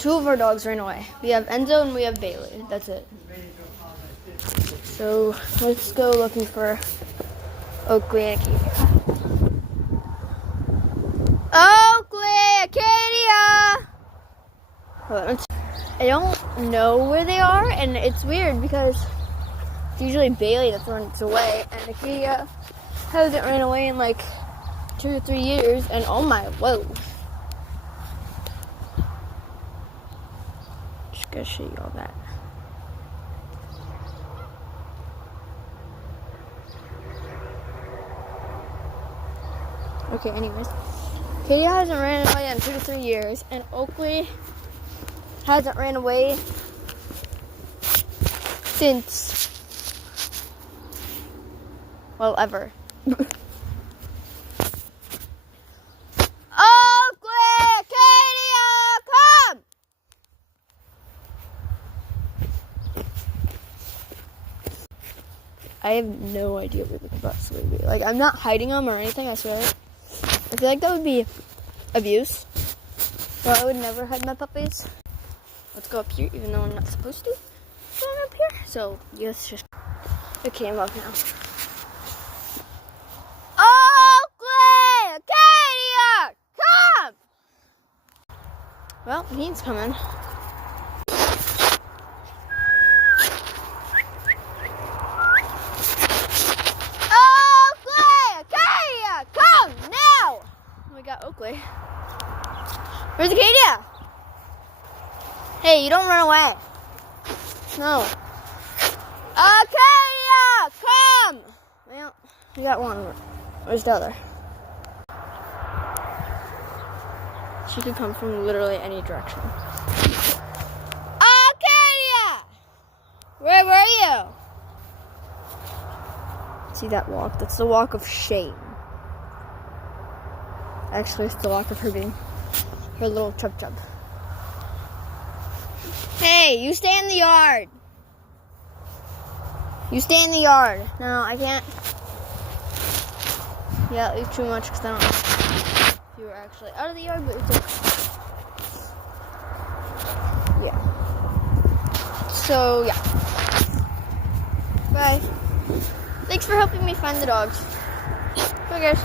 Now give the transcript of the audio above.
Two of our dogs ran away. We have Enzo and we have Bailey. That's it. So let's go looking for Oakley and Acadia. Oakley, Acadia! I don't know where they are, and it's weird because it's usually Bailey that runs away, and Acadia hasn't ran away in like 2 or 3 years, and oh my, whoa. Just gonna show you all that. Okay, anyways. Acadia hasn't ran away in 2 to 3 years, and Oakley hasn't ran away since, well, ever. Oakley, Acadia, come! I have no idea where the bus would be. Like, I'm not hiding them or anything, I swear. I feel like that would be abuse. So I would never hide my puppies. Let's go up here, even though I'm not supposed to. I'm up here. So, yes, just... Okay, I'm up now. Oakley! Acadia! Come! Well, he's coming. Oakley! Acadia! Come now! We got Oakley. Where's Acadia? Hey, you don't run away. No. Acadia, come! Well, we got one. Where's the other? She could come from literally any direction. Acadia! Where were you? See that walk? That's the walk of shame. Actually, it's the walk of her being her little chub. Hey, you stay in the yard. You stay in the yard. No, I can't. Yeah, leave too much because I don't know if you were actually out of the yard, but it's okay. Yeah. So, yeah. Bye. Thanks for helping me find the dogs. Bye, guys.